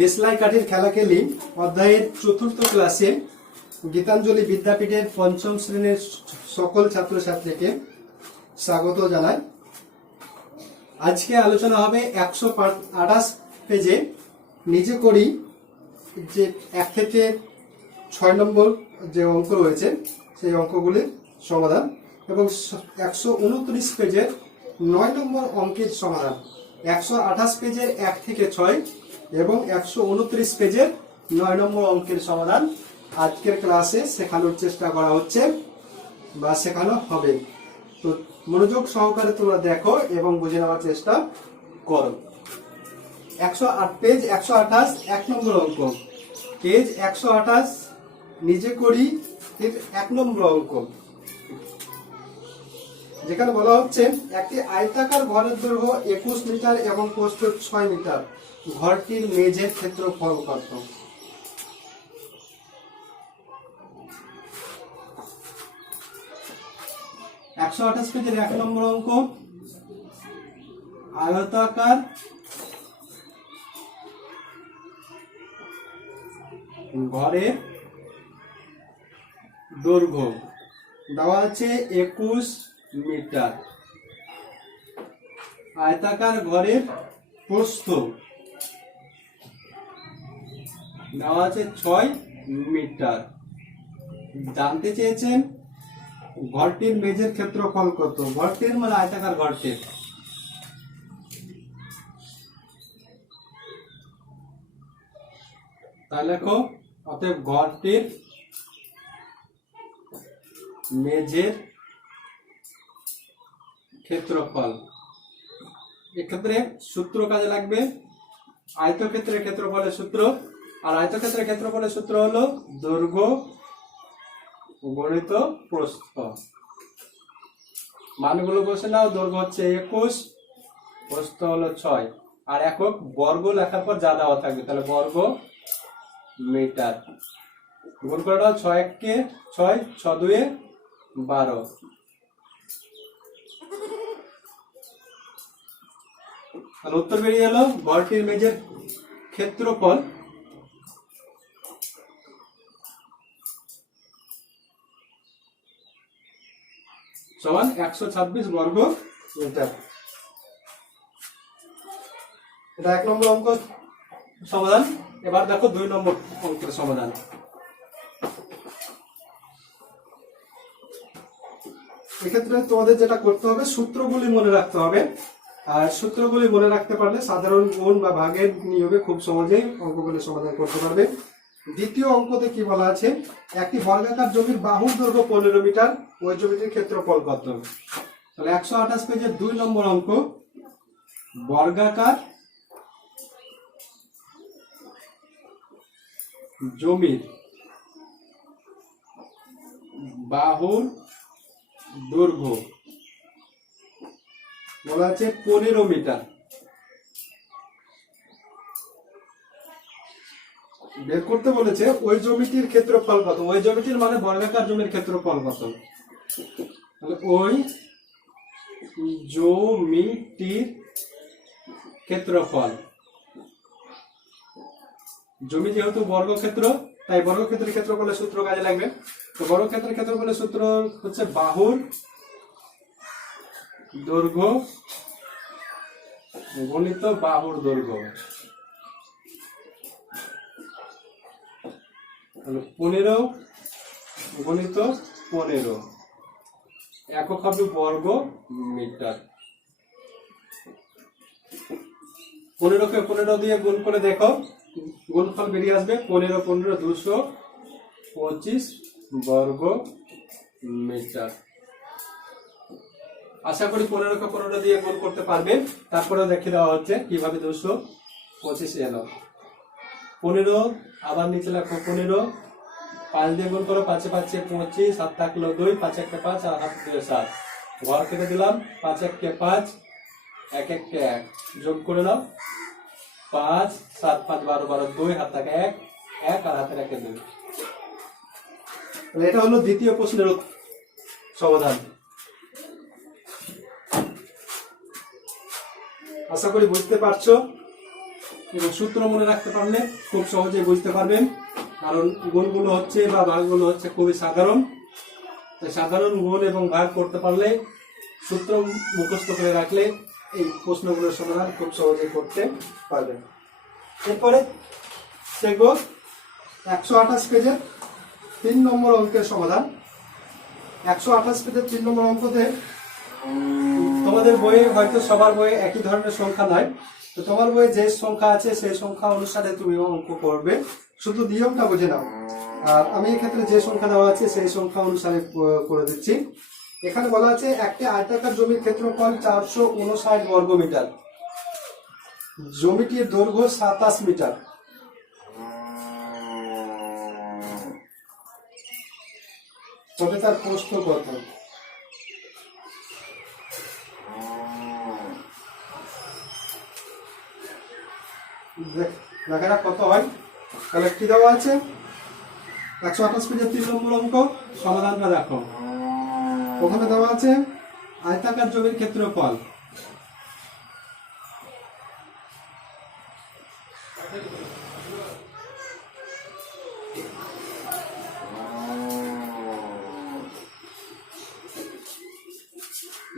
দেশলাই কাঠির খেলা খেলি অধ্যায়ের 4th ক্লাসে গীতাঞ্জলি বিদ্যাপীঠের 5ম শ্রেণীর সকল ছাত্রছাত্রীকে স্বাগত জানাই। আজকে আলোচনা হবে 128 পেজে নিজে করি যে 1 থেকে 6 নম্বর যে অঙ্ক রয়েছে সেই অঙ্কগুলির সমাধান এবং 129 পেজের 9 নম্বর অঙ্কের সমাধান। 128 পেজের 1 থেকে 6 এবং 129 পেজের 9 নম্বর অঙ্কের সমাধান আজকের ক্লাসে শেখানোর চেষ্টা করা হচ্ছে বা শেখানো হবে। তো মনোযোগ সহকারে তোমরা দেখো এবং বুঝে নেওয়ার চেষ্টা করো। 108 পেজ 128 1 নম্বর অঙ্ক, পেজ 128 নিজে করি এর 1 নম্বর অঙ্ক, যেখানে বলা হচ্ছে একটি আয়তাকার ঘরের দৈর্ঘ্য 21 মিটার এবং প্রস্থ 6 মিটার, ঘরটির মেঝের ক্ষেত্রফল কত? একশো 128 পেজের 1 নম্বর অঙ্ক, আয়তাকার ঘরের দৈর্ঘ্য দেওয়া আছে 21 মিটার, আয়তাকার ঘরের প্রস্থ দেওয়া আছে 6 মিটার। জানতে চেয়েছেন ঘরটির মেঝের ক্ষেত্রফল কত? ঘরটির মানে আয়তাকার ঘরটির। তাহলে লেখো অতএব ঘরটির মেঝের ক্ষেত্রফল। এক্ষেত্রে সূত্র কাজে লাগবে, আয়তক্ষেত্রের ক্ষেত্রফলের সূত্র। আর আয়তক্ষেত্রের ক্ষেত্রফলের সূত্র হলো দৈর্ঘ্য গণিত প্রস্থ। মানগুলো বসে নাও। দৈর্ঘ্য হচ্ছে 21, প্রস্থ হলো 6, আর একক বর্গ লেখার পর যা দেওয়া থাকবে তাহলে বর্গ মিটার। গুণ করে দাও 6 1 6, 6 2 12। তাহলে উত্তর বেরিয়ে এলো ঘরটির মেঝের ক্ষেত্রফল সমান 126 বর্গ মিটার। এটা 1 নম্বর অঙ্ক সমাধান। এবার দেখো 2 নম্বর অঙ্কের সমাধান। এক্ষেত্রে তোমাদের যেটা করতে হবে সূত্রগুলি মনে রাখতে হবে, আর সূত্রগুলি মনে রাখতে পারলে সাধারণ গুণ বা ভাগের নিয়মে খুব সহজেই অঙ্কগুলি সমাধান করতে পারবে। দ্বিতীয় অঙ্কতে কি বলা আছে? একটি বর্গাকার জমির বাহুর দৈর্ঘ্য 15 মিটার, ওই জমিটির ক্ষেত্রফল কত? তাহলে 128 পেজের 2 নম্বর অঙ্ক, বর্গাকার জমির বাহুর দৈর্ঘ্য বলা আছে 15 মিটার। বের করতে বলেছে ওই জমিটির ক্ষেত্রফল কত? ওই জমিটির মানে বর্গাকার জমির ক্ষেত্রফল কত? তাহলে ওই জমিটির ক্ষেত্রফল, জমি যেহেতু বর্গক্ষেত্র তাই বর্গক্ষেত্রের ক্ষেত্রফলের সূত্র কাজে লাগবে। তো বর্গক্ষেত্রের ক্ষেত্রফলের সূত্র হচ্ছে বাহুর দৈর্ঘ্য গণিত বাহুর দৈর্ঘ্য। 15 গণিত 15, একক হবে বর্গ মিটার। 15কে 15 দিয়ে গুণ করে দেখো, গুণফল বেরিয়ে আসবে 15 15 225 বর্গ মিটার। আশা করি 15কে 15 দিয়ে গুণ করতে পারবেন। তারপরে দেখিয়ে দেওয়া হচ্ছে কিভাবে 225 এলো। 15 আবার নিচে লেখো 15, 5 দিয়ে গুণ করো, 5 5 25, 7 থাকলো 2, 5 1 5 আর 7 2 7। ঘর কেটে দিলাম, 5 1 5, 1 1 1, যোগ করে নাও 5 7 5 12 12, 2 হাত থাকে 1 1 আর হাতে রাখে 2। এটা হলো দ্বিতীয় প্রশ্নের সমাধান। আশা করি বুঝতে পারছো। এবং সূত্র মনে রাখতে পারলে খুব সহজে বুঝতে পারবেন, কারণ গুণগুলো হচ্ছে বা ভাগগুলো হচ্ছে খুবই সাধারণ। তাই সাধারণ গুণ এবং ভাগ করতে পারলে, সূত্র মুখস্থ করে রাখলে এই প্রশ্নগুলোর সমাধান খুব সহজে করতে পারবেন। এরপরে দেখব 128 পেজের 3 নম্বর অঙ্কের সমাধান। 128 পেজের 3 নম্বর অঙ্কতে তোমাদের বইয়ে হয়তো সবার বইয়ে একই ধরনের সংখ্যা নাই, তো তোমার বইয়ে যে সংখ্যা আছে সেই সংখ্যা অনুসারে তুমি অঙ্ক করবে, শুধু নিয়মটা বুঝে নাও। আর আমি এক্ষেত্রে যে সংখ্যা দেওয়া আছে সেই সংখ্যা অনুসারে করে দিচ্ছি। এখানে বলা আছে একটি আয়তাকার জমির ক্ষেত্রফল 459 বর্গমিটার, জমিটির দৈর্ঘ্য 27 মিটার। তবে তার প্রস্থ কত? দেখা যাক কত হয়। তাহলে কি দেওয়া আছে? 128 পেজের 3 নম্বর অঙ্ক সমাধানটা দেখো। ওখানে দেওয়া আছে আয়তাকার জমির ক্ষেত্রফল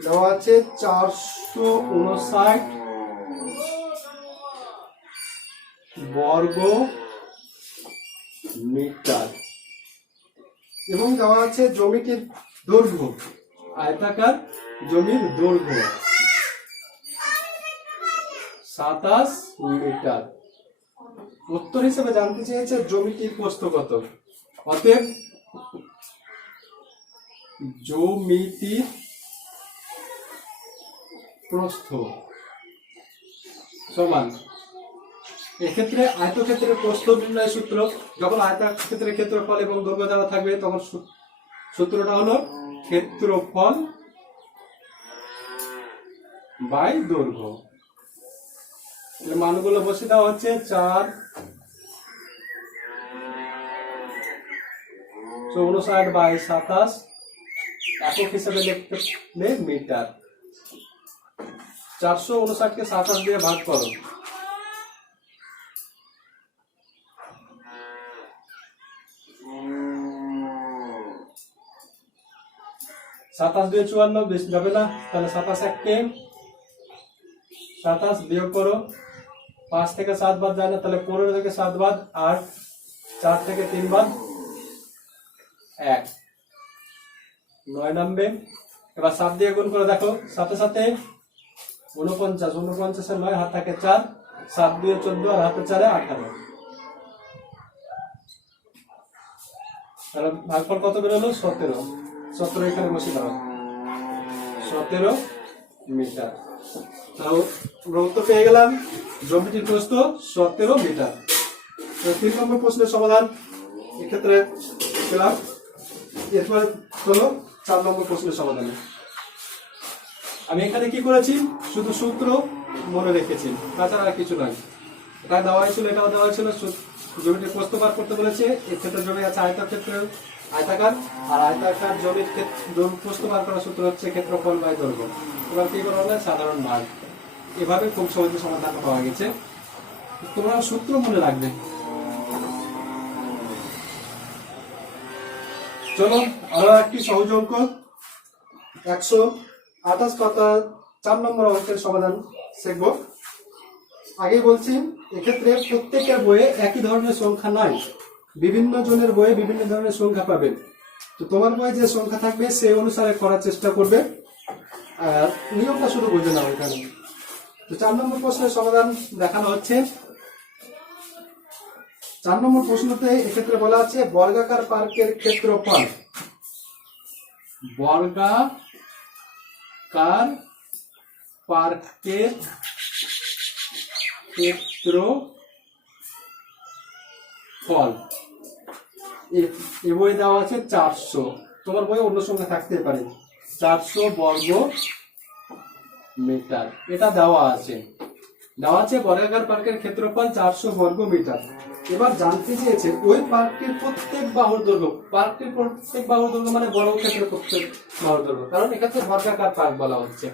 দেওয়া আছে 459 বর্গ মিটার এবং দেওয়া আছে জমিটির দৈর্ঘ্য, আয়তাকার জমির দৈর্ঘ্য 27 মিটার। উত্তর হিসেবে জানতে চেয়েছে জমিটির প্রস্থ কত। অতএব জমিটির প্রস্থ সমান, এক্ষেত্রে আয়তক্ষেত্রের প্রস্থ নির্ণয় সূত্র, যখন আয়তক্ষেত্রের ক্ষেত্রফল এবং দৈর্ঘ্য দেওয়া থাকবে তখন সূত্রটা হলো ক্ষেত্রফল বাই দৈর্ঘ্য। মানগুলো বসে দেওয়া হচ্ছে 459 বাই 27, একক হিসেবে লিখতে মিটার। 459 কে 27 দিয়ে ভাগ করো, 27 2 54, বেশি যাবে না, তাহলে 27 1 কে 27 বিয়োগ করো, 5 থেকে 7 বাদ যায় না, তাহলে 15 থেকে 7 বাদ 8, 4 থেকে 3 বাদ 1, 9 নামবে। এবার 7 দিয়ে গুণ করে দেখো, সাথে সাথে 49, 49 এর 9 হাত থাকে 4, 7 দিয়ে 14 আর হাতে 4 18। তাহলে ভাগফল কত বেরোলো? 17। 17 এখানে বসে দাও, 17 মিটার। তাও আমরা উত্তর পেয়ে গেলাম, জমিটির প্রস্থ 17 মিটার। 3 নম্বর প্রশ্নের সমাধান এক্ষেত্রে পেলাম। এরপরে হলো 4 নম্বর প্রশ্নের সমাধানে। আমি এখানে কি করেছি? শুধু সূত্র মনে রেখেছি, তাছাড়া আর কিছু নয়। এটা দেওয়া হয়েছিল, এটাও দেওয়া হয়েছিল, জমিটির প্রস্থ বার করতে বলেছে। এক্ষেত্রে জমি আছে আয়তক্ষেত্রের আয়তাকার, আর আয়তাকার জমির প্রস্থ বার করার সূত্র হচ্ছে ক্ষেত্রফল বাই দৈর্ঘ্য। এবার কি করা হবে? সাধারণ ভাগ। এভাবে খুব সহজে সমাধান পাওয়া গেছে। তোমরা সূত্র মনে রাখবে। চলো আমরা একটি সহজ অঙ্ক 128 পাতা 4 নম্বর অঙ্কের সমাধান শিখব। আগে বলছি, এক্ষেত্রে প্রত্যেকের বইয়ে একই ধরনের সংখ্যা নয়, বিভিন্ন জনের বইয়ে বিভিন্ন ধরনের সংখ্যা পাবেন। তো তোমার বইয়ে যে সংখ্যা থাকবে সেই অনুসারে করার চেষ্টা করবে, আর নিয়মটা শুধু বুঝে নাও এখানে। তো 4 নম্বর প্রশ্নের সমাধান দেখানো হচ্ছে। 4 নম্বর প্রশ্নতে এক্ষেত্রে বলা আছে বর্গাকার পার্কের ক্ষেত্রফল, বর্গাকার পার্কের ক্ষেত্রফল এ বই দেওয়া আছে 400, তোমার বই অন্য সংখ্যা থাকতে পারে, 400 বর্গ মিটার এটা দেওয়া আছে। বর্গাকার পার্কের ক্ষেত্রফল 400 বর্গ মিটার। এবার জানতে চেয়েছে ওই পার্কটির প্রত্যেক বাহুর দৈর্ঘ্য। পার্কটির প্রত্যেক বাহুর দৈর্ঘ্য মানে বর্গক্ষেত্রের প্রত্যেক বাহুর দৈর্ঘ্য, কারণ এক্ষেত্রে বর্গাকার পার্ক বলা হচ্ছে।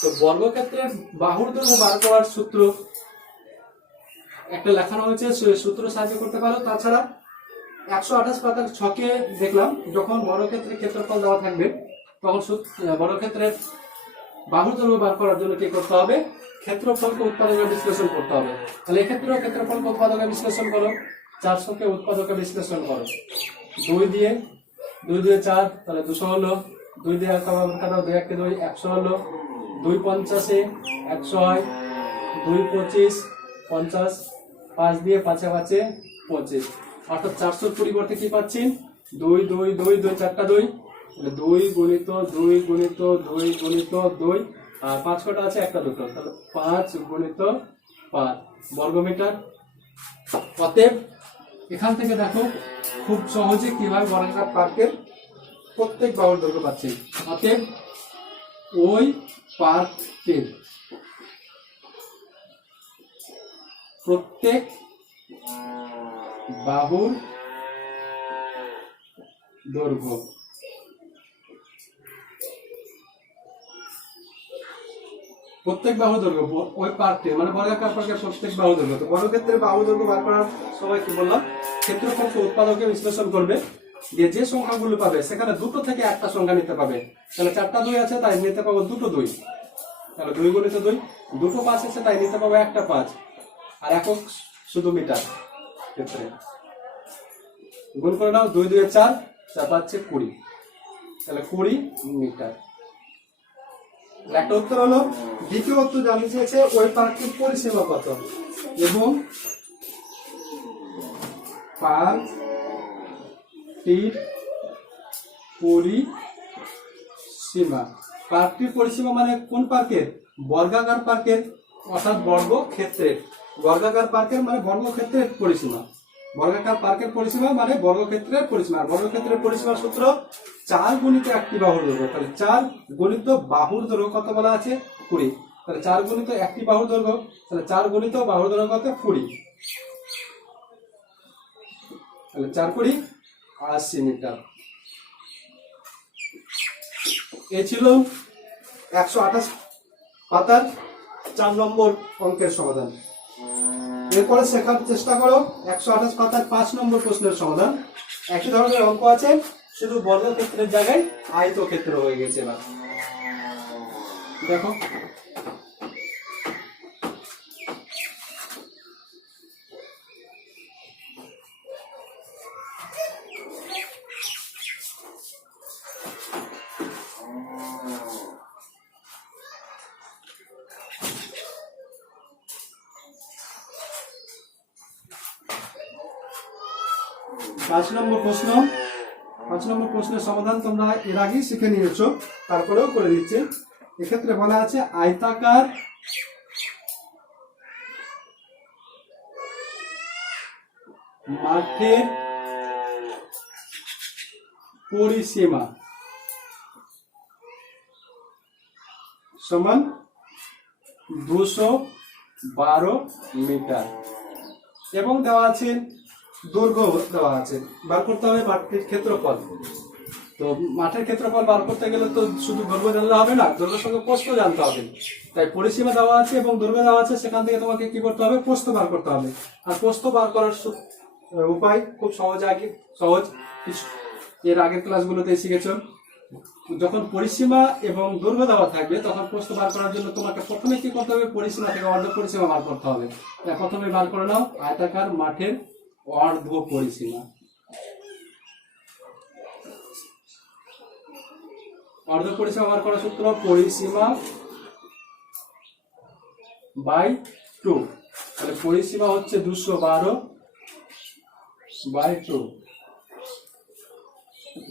তো বর্গক্ষেত্রের বাহুর দৈর্ঘ্য বার করার সূত্র একটা লেখানো হয়েছে, সূত্র সাহায্য করতে পারো। তাছাড়া 128 পাতার ছকে দেখলাম যখন বর্গক্ষেত্রে ক্ষেত্রফল দেওয়া থাকবে তখন বর্গক্ষেত্রের বাহুর দৈর্ঘ্য বার করার জন্য কি করতে হবে, ক্ষেত্রফলকে উৎপাদকে বিশ্লেষণ করতে হবে। তাহলে এক্ষেত্রেও ক্ষেত্রফলকে উৎপাদকে বিশ্লেষণ করো, 400 কে উৎপাদকে বিশ্লেষণ করো। 2 দিয়ে 4, তাহলে 200 হলো। 2 দিয়ে কাটাও 2 1 2, 100 হলো। 2 50 100 হয়। 2 25 50, 5 দিয়ে 5 5 25, অর্থাৎ 400 পরিবর্তে কি পাচ্ছি, 2 2 2 2 4টা 2, 2 গুণিত 2 গুণিত 2 গুণিত 2, আর 5 কটা আছে, একটা দুটো, তাহলে 5 গুণিত 5 বর্গমিটার। অতএব এখান থেকে দেখো খুব সহজে কিভাবে বর্গাকার পার্কের প্রত্যেক বাহুর দৈর্ঘ্য পাচ্ছি। অতএব ওই পার্কের প্রত্যেক বাহুর দৈর্ঘ্য প্রত্যেক বাহু দৈর্ঘ্য ওই পার্টে মানে বর্গাকার পার্কের প্রত্যেক বাহু দৈর্ঘ্য। তো বর্গক্ষেত্রের বাহু দৈর্ঘ্য বার করার সময় কি বললাম, ক্ষেত্রফলকে উৎপাদকে বিশ্লেষণ করবে, দিয়ে যে সংখ্যাগুলো পাবে সেখানে দুটো থেকে একটা সংখ্যা নিতে পাবে। তাহলে 4টা 2 আছে, তাই নিতে পাবো দুটো 2, তাহলে 2 গুণিত 2। দুটো 5 আছে, তাই নিতে পাবো একটা 5, আর একক শুধু মিটার ক্ষেত্রে গুণ করে নাও। 2 2 4, 4 5 20, তাহলে 20 মিটার। একটা উত্তর হলো। দ্বিতীয় উত্তর জানতে চেয়েছে ওই পার্কের পরিসীমা কত, এবং পার্কটির পরিসীমা। পার্কটির পরিসীমা মানে কোন পার্কের, বর্গাকার পার্কের, অর্থাৎ বর্গক্ষেত্রের। বর্গাকার পার্কের মানে বর্গক্ষেত্রের পরিসীমা। বর্গাকার পার্কের পরিসীমা মানে বর্গক্ষেত্রের পরিসীমা। বর্গক্ষেত্রের পরিসীমার সূত্র 4 গুণিত একটি বাহুর দৈর্ঘ্য। তাহলে 4 গুণিত বাহুর দৈর্ঘ্য কত বলা আছে, 20। তাহলে 4 গুণিত একটি বাহুর দৈর্ঘ্য, তাহলে 4 গুণিত বাহুর দৈর্ঘ্য কত, 20। তাহলে 4 20 80 মিটার। এই ছিল 128 পাতার 4 নম্বর অঙ্কের সমাধান। এরপরে শেখার চেষ্টা করো 128 পাতার 5 নম্বর প্রশ্নের সমাধান। একই ধরনের অঙ্ক আছে, শুধু বর্গক্ষেত্রের জায়গায় আয়তক্ষেত্র হয়ে গেছে। এবার দেখো, পাঁচ নম্বর প্রশ্নের সমাধান তোমরা এর আগেই শিখে নিয়েছো, তারপরেও করে দিচ্ছি। এক্ষেত্রে বলা আছে আয়তাকার মাঠের পরিসীমা সমান 212 মিটার, এবং দেওয়া আছে দৈর্ঘ্য দেওয়া আছে। বার করতে হবে মাঠের ক্ষেত্রফল। তো মাঠের ক্ষেত্রফল বার করতে গেলে তো শুধু দৈর্ঘ্য জানলে হবে না, দৈর্ঘ্যের সঙ্গে প্রস্থ জানতে হবে। তাই পরিসীমা দেওয়া আছে এবং দৈর্ঘ্য দেওয়া আছে, সেখান থেকে তোমাকে কি করতে হবে, প্রস্থ বার করতে হবে। আর প্রস্থ বার করার উপায় খুব সহজ। এর আগের ক্লাসগুলোতে শিখেছো। যখন পরিসীমা এবং দৈর্ঘ্য দেওয়া থাকবে তখন প্রস্থ বার করার জন্য তোমাকে প্রথমে কি করতে হবে, পরিসীমা থেকে অর্ধ পরিসীমা বার করতে হবে। তাই প্রথমে বার করে নাও আয়তাকার মাঠের অর্ধ পরিসীমা। অর্ধ পরিসীমা বার করার সূত্র পরিসীমা বাই 2। তাহলে পরিসীমা হচ্ছে 212 বাই 2।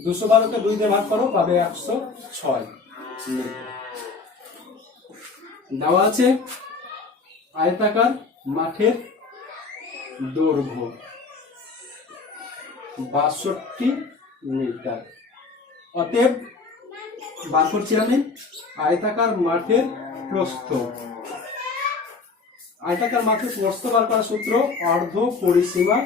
212 কে 2 দিয়ে ভাগ করো, পাবে 106। দেওয়া আছে আয়তাকার মাঠের দৈর্ঘ্য 62 মিটার। অতএব বার করছি আমি আয়তাকার মাঠের প্রস্থ। আয়তাকার মাঠের প্রস্থ বার করার সূত্র অর্ধ পরিসীমা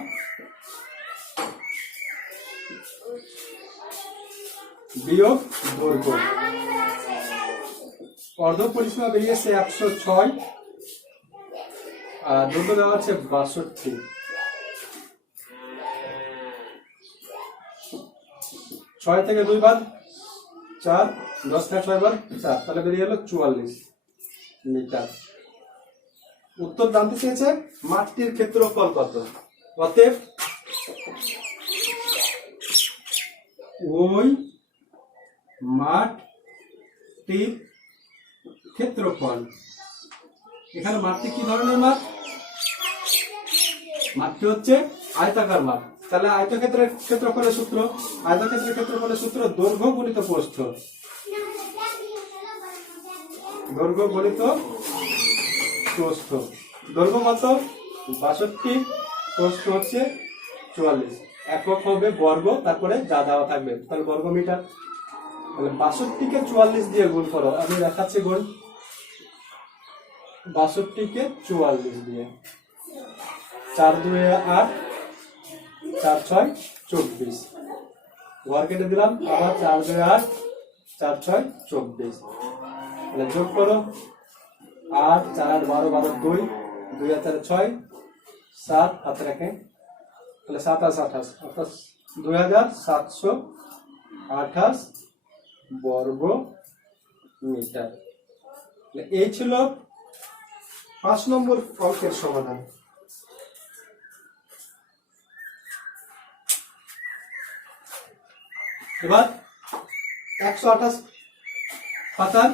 বিয়োগ দৈর্ঘ্য। অর্ধ পরিসীমা বেরিয়েছে 106, আর দৈর্ঘ্য দেওয়া আছে 62। 6 থেকে 2 বার 4, 10 থেকে 6 বার 4, তাহলে বেরিয়ে গেল 44 মিটার। উত্তর জানতে চেয়েছে মাঠটির ক্ষেত্রফল কত। অতএব ওই মাঠটির ক্ষেত্রফল, এখানে মাঠটি কি ধরনের মাঠ? মাঠটি হচ্ছে আয়তাকার মাঠ। তাহলে আয়তক্ষেত্রের ক্ষেত্রফলের সূত্র, আয়তক্ষেত্রের ক্ষেত্রফলের সূত্র দৈর্ঘ্য গুণিত প্রস্থ। দৈর্ঘ্য গুণিত প্রস্থ। দৈর্ঘ্য কত? 62, প্রস্থ হচ্ছে 44। একক হবে বর্গ, তারপরে যা দেওয়া থাকবে, তাহলে বর্গ মিটার। তাহলে 62 কে 44 দিয়ে গুণ করো, আমি দেখাচ্ছি গুণ। 62 কে 44 দিয়ে 4 2 8, 4 6 24, ঘর কেটে দিলাম। আবার 4 2 8, 4 6 24, তাহলে যোগ করো। 8 4 12 12 2, 2 4 6 7, হাতে রাখেন, তাহলে 27 28, 2728 বর্গ মিটার। এই ছিল 5 নম্বর অঙ্কের সমাধান। এবার 128 পাতার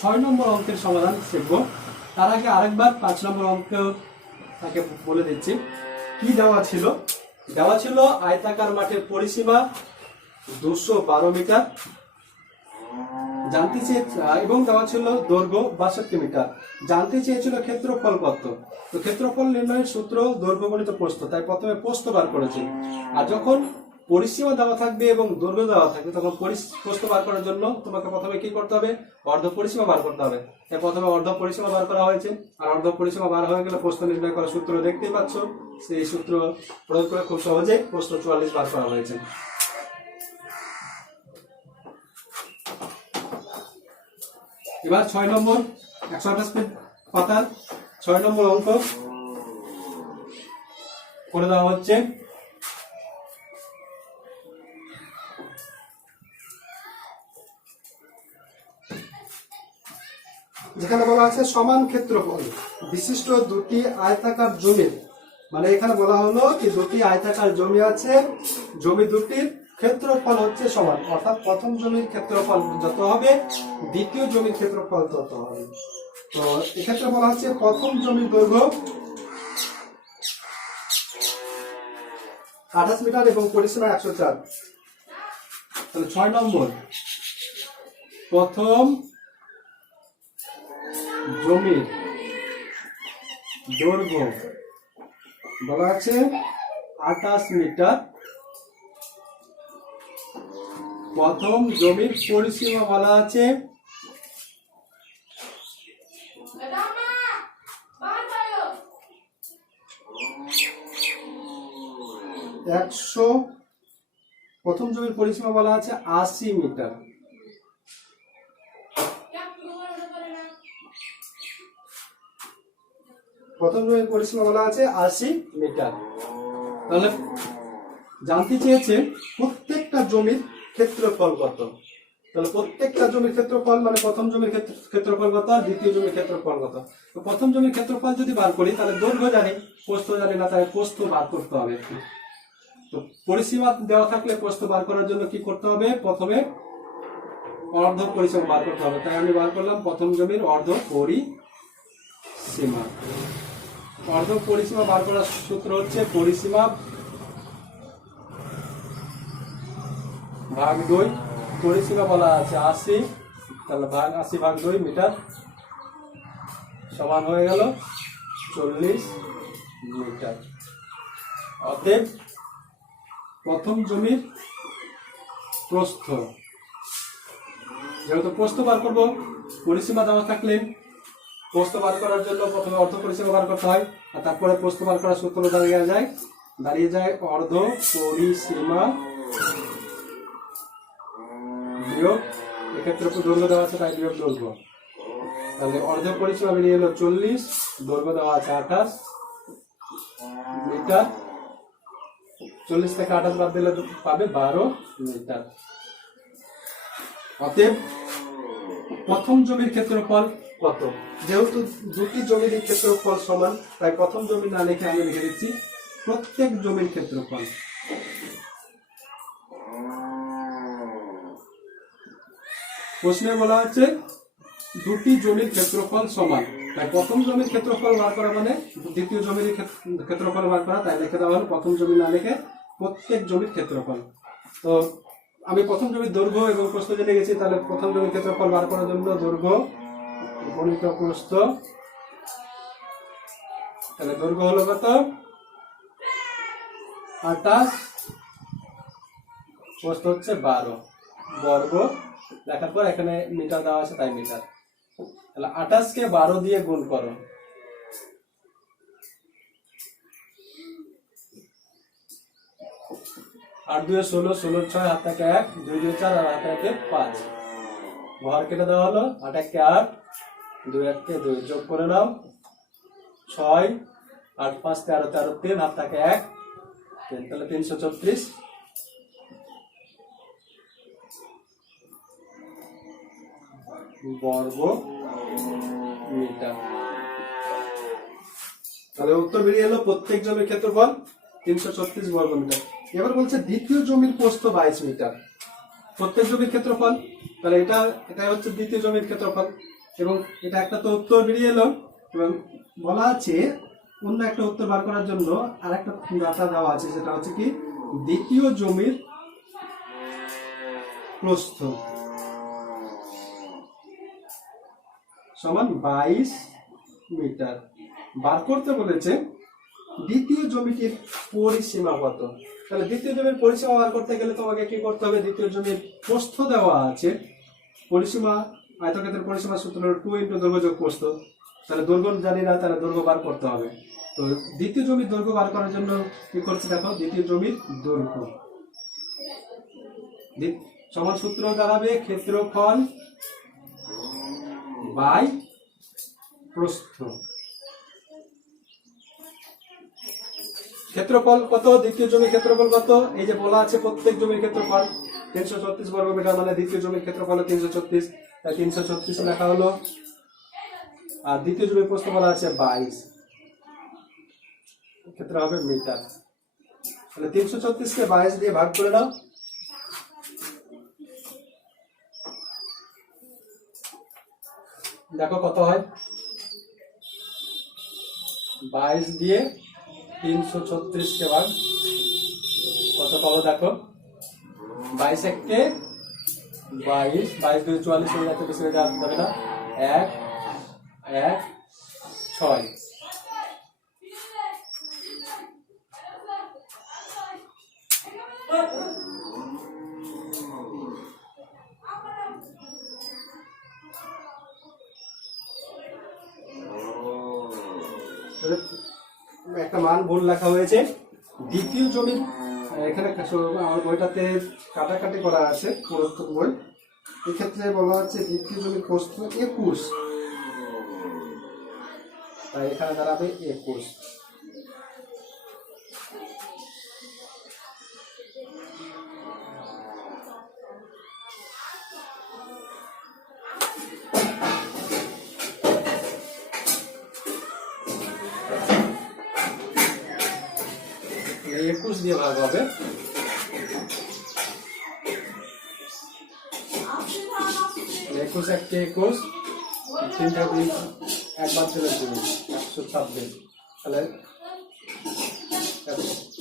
6 নম্বর অঙ্কের সমাধান শিখব। তার আগে আরেকবার 5 নম্বর অঙ্ক তাকে বলে দিচ্ছি। কি দেওয়া ছিল? দেওয়া ছিল আয়তাকার মাঠের পরিসীমা 212 মিটার জানতে চেয়ে, এবং দেওয়া ছিল দৈর্ঘ্য 62 মিটার। জানতে চেয়েছিল ক্ষেত্রফল কত। তো ক্ষেত্রফল নির্ণয়ের সূত্র দৈর্ঘ্য গুণিত প্রস্থ, তাই প্রথমে প্রস্থ বার করেছি। আর যখন পরিসীমা দেওয়া থাকবে এবং দৈর্ঘ্য দেওয়া থাকবে, তখন প্রস্থ বার করার জন্য তোমাকে প্রথমে কি করতে হবে? অর্ধ পরিসীমা বার করতে হবে। তাই প্রথমে অর্ধ পরিসীমা বার করা হয়েছে। আর অর্ধ পরিসীমা বার হয়ে গেলে প্রস্থ নির্ণয় করার সূত্র দেখতেই পাচ্ছ। সেই সূত্র প্রয়োগ করে খুব সহজে প্রস্থ 44 বার করা হয়েছে। এবার 6 নম্বর 128 পাতার 6 নম্বর অঙ্ক করে দেওয়া হচ্ছে। যেখানে বলা আছে সমান ক্ষেত্রফল বিশিষ্ট দুটি আয়তাকার জমির, মানে এখানে বলা হলো কি দুটি আয়তাকার জমি আছে, জমি দুটির ক্ষেত্রফল হচ্ছে সমান, অর্থাৎ প্রথম জমির ক্ষেত্রফল যত হবে দ্বিতীয় জমির ক্ষেত্রফল তত হবে। তো এক্ষেত্রে বলা হচ্ছে প্রথম জমির দৈর্ঘ্য 28 মিটার এবং পরিসীমা 104। তাহলে 6 নম্বর প্রথম জমির দৈর্ঘ্য বলা আছে 28 মিটার, প্রথম জমির পরিসীমা বলা আছে 100, প্রথম জমির পরিসীমা বলা আছে 80 মিটার। প্রথম জমির পরিসীমা বলা আছে 80 মিটার। তাহলে জানতে চেয়েছে প্রত্যেকটা জমির ক্ষেত্রফল কত। তাহলে প্রত্যেকটা জমির ক্ষেত্রফল মানে প্রথম জমির ক্ষেত্রফল কত আর দ্বিতীয় জমির ক্ষেত্রফল কত। তো প্রথম জমির ক্ষেত্রফল যদি বার করি তাহলে দৈর্ঘ্য জানি, প্রস্থ জানি না, তাহলে প্রস্থ বার করতে হবে। তো পরিসীমা দেওয়া থাকলে প্রস্থ বার করার জন্য কি করতে হবে? প্রথমে অর্ধ পরিসীমা বার করতে হবে। তাই আমি বার করলাম প্রথম জমির অর্ধ পরিসীমা। অর্ধ পরিসীমা বার করার সূত্র হচ্ছে পরিসীমা ভাগ 2। পরিসীমা বলা আছে 80, তাহলে ভাগ 80 ভাগ 2 মিটার সমান হয়ে গেল 40 মিটার। অতএব প্রথম জমির প্রস্থ, যেহেতু প্রস্থ বার করবো পরিসীমা দেওয়া থাকলে প্রস্থ বার করার জন্য প্রথমে অর্ধ পরিসীমা বার করতে হয়, আর তারপরে প্রস্থ বার করার সূত্র দাঁড়িয়ে যায় অর্ধ পরিসীমা বিয়োগ, এক্ষেত্রে দৈর্ঘ্য দেওয়া আছে তাই বিয়োগ দৈর্ঘ্য। তাহলে অর্ধ পরিসীমা বেরিয়ে এলো 40, দৈর্ঘ্য দেওয়া আছে 28 মিটার। 40 থেকে 28 বাদ দিলে পাবে 12 মিটার। অতএব প্রথম জমির ক্ষেত্রফল কত? যেহেতু দুটি জমির ক্ষেত্রফল সমান, তাই প্রথম জমি না লিখে আমি লিখে দিচ্ছি প্রত্যেক জমির ক্ষেত্রফল। প্রশ্নে বলা হচ্ছে দুটি জমির ক্ষেত্রফল সমান, তাই প্রথম জমির ক্ষেত্রফল বার করা মানে দ্বিতীয় জমির ক্ষেত্রফল বার করা, তাই লিখে দেওয়া হলো প্রথম জমি না লিখে প্রত্যেক জমির ক্ষেত্রফল। তো আমি প্রথম জমির দৈর্ঘ্য এবং প্রস্থ জেনে গেছি, তাহলে প্রথম জমির ক্ষেত্রফল বার করার জন্য দৈর্ঘ্য গণিত প্রস্থ, তাহলে দৈর্ঘ্য হলো কত 28, প্রস্থ হচ্ছে 12 বর্গ। দেখার পর এখানে মিটার দেওয়া আছে তাই মিটার। তাহলে 28 কে 12 দিয়ে গুণ করো, 8 2 16, 16 6 হাত থেকে 1, 2 2 4 আর হাত থেকে 5। ঘর কেটে দেওয়া হলো, 8 1 কে 8, 2 1 কে 2, যোগ করে নাও 6, 8 5 13 13 3 হাত থেকে 1, 3, তাহলে 334 বর্গ মিটার। তাহলে উত্তর বেরিয়ে এলো প্রত্যেক জমির ক্ষেত্রফল 336 বর্গ মিটার। এবার বলছে দ্বিতীয় জমির প্রস্থ 22 মিটার। প্রত্যেক জমির ক্ষেত্রফল, তাহলে এটা হচ্ছে দ্বিতীয় জমির ক্ষেত্রফল, এবং এটা একটা তো উত্তর বেরিয়ে এলো। এবং বলা আছে অন্য একটা উত্তর বার করার জন্য আর একটা ডাটা দেওয়া আছে, সেটা হচ্ছে কি দ্বিতীয় জমির প্রস্থ সমান 22 মিটার। বার করতে বলেছে দ্বিতীয় জমিটির পরিসীমা কত। তাহলে দ্বিতীয় জমির পরিসীমা বার করতে গেলে তোমাকে কি করতে হবে, দ্বিতীয় জমির প্রস্থ দেওয়া আছে, পরিসীমা আয়তক্ষেত্রের পরিসীমা সূত্র হলো 2 × দৈর্ঘ্য যোগ প্রস্থ। তাহলে দৈর্ঘ্য জানি না, তাহলে দৈর্ঘ্য বার করতে হবে। তো দ্বিতীয় জমির দৈর্ঘ্য বার করার জন্য কি করছে দেখো, দ্বিতীয় জমির দৈর্ঘ্য সমান সূত্র দাঁড়াবে ক্ষেত্রফল বাই প্রস্থ। ক্ষেত্রফল কত, দ্বিতীয় জমির ক্ষেত্রফল কত, এই যে বলা আছে প্রত্যেক জমির ক্ষেত্রফল 336 বর্গ মিটার, মানে দ্বিতীয় জমির ক্ষেত্রফল 336, তাই 336 লেখা হলো। আর দ্বিতীয় জমির প্রস্থ বলা আছে 22, ক্ষেত্র হবে মিটার। তাহলে 336 কে 22 দিয়ে ভাগ করে দাও, দেখো কত হয়। 22 দিয়ে 336 কে ভাগ কত পাবো দেখো, 22 1 কে 22, 22 2 44 হয়ে যাচ্ছে, বেশি হয়ে যাবে না, 1 1 6। একটা মান ভুল লেখা হয়েছে। দ্বিতীয় জমি, এখানে আমার বইটাতে কাটাকাটি করা আছে পুরাতন বই, এক্ষেত্রে বলা হচ্ছে দ্বিতীয় জমির প্রস্থ 21, তাই এখানে দাঁড়াবে 21। দিয়ে ভাগ হবে, 21 1 কে 21, 3 টা 2 একবার চলে 2, 126। তাহলে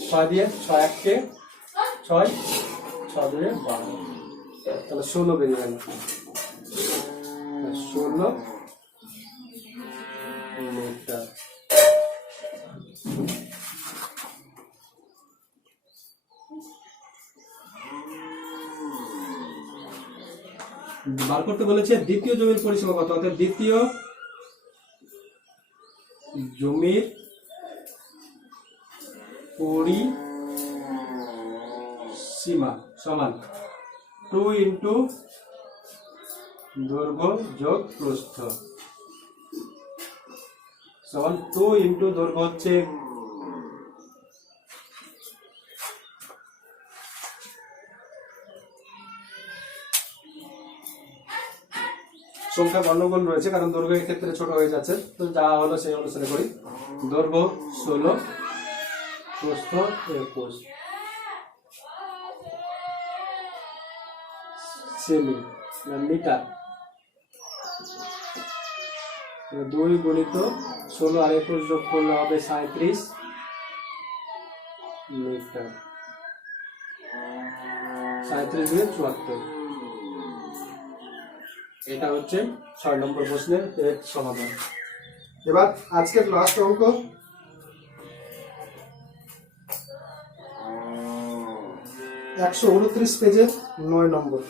6 দিয়ে 6 1 কে 6, 6 2 12, তাহলে 16 বেরিয়ে গেল, 16 মিটার। বার করতে বলেছে দ্বিতীয় জমির পরিসীমা কত, অর্থাৎ দ্বিতীয় জমির পরিসীমা সমান 2 × দৈর্ঘ্য যোগ প্রস্থ। সমান 2 ইন্টু দৈর্ঘ্য হচ্ছে সংখ্যা গণ্ডগোল রয়েছে কারণ দৈর্ঘ্যের ক্ষেত্রে ছোট হয়ে যাচ্ছে, তো যা হলো সেই অনুসারে করি। দৈর্ঘ্য 16, প্রস্থ 21 সেমি মিটার। 2 গুণিত 16 আর 21 যোগ করলে হবে 37 মিটার। 37 গুণে 74। এটা হচ্ছে 6 নম্বর প্রশ্নের এর সমাধান। এবার আজকের লাস্ট অঙ্ক, 129 পেজের 9 নম্বর।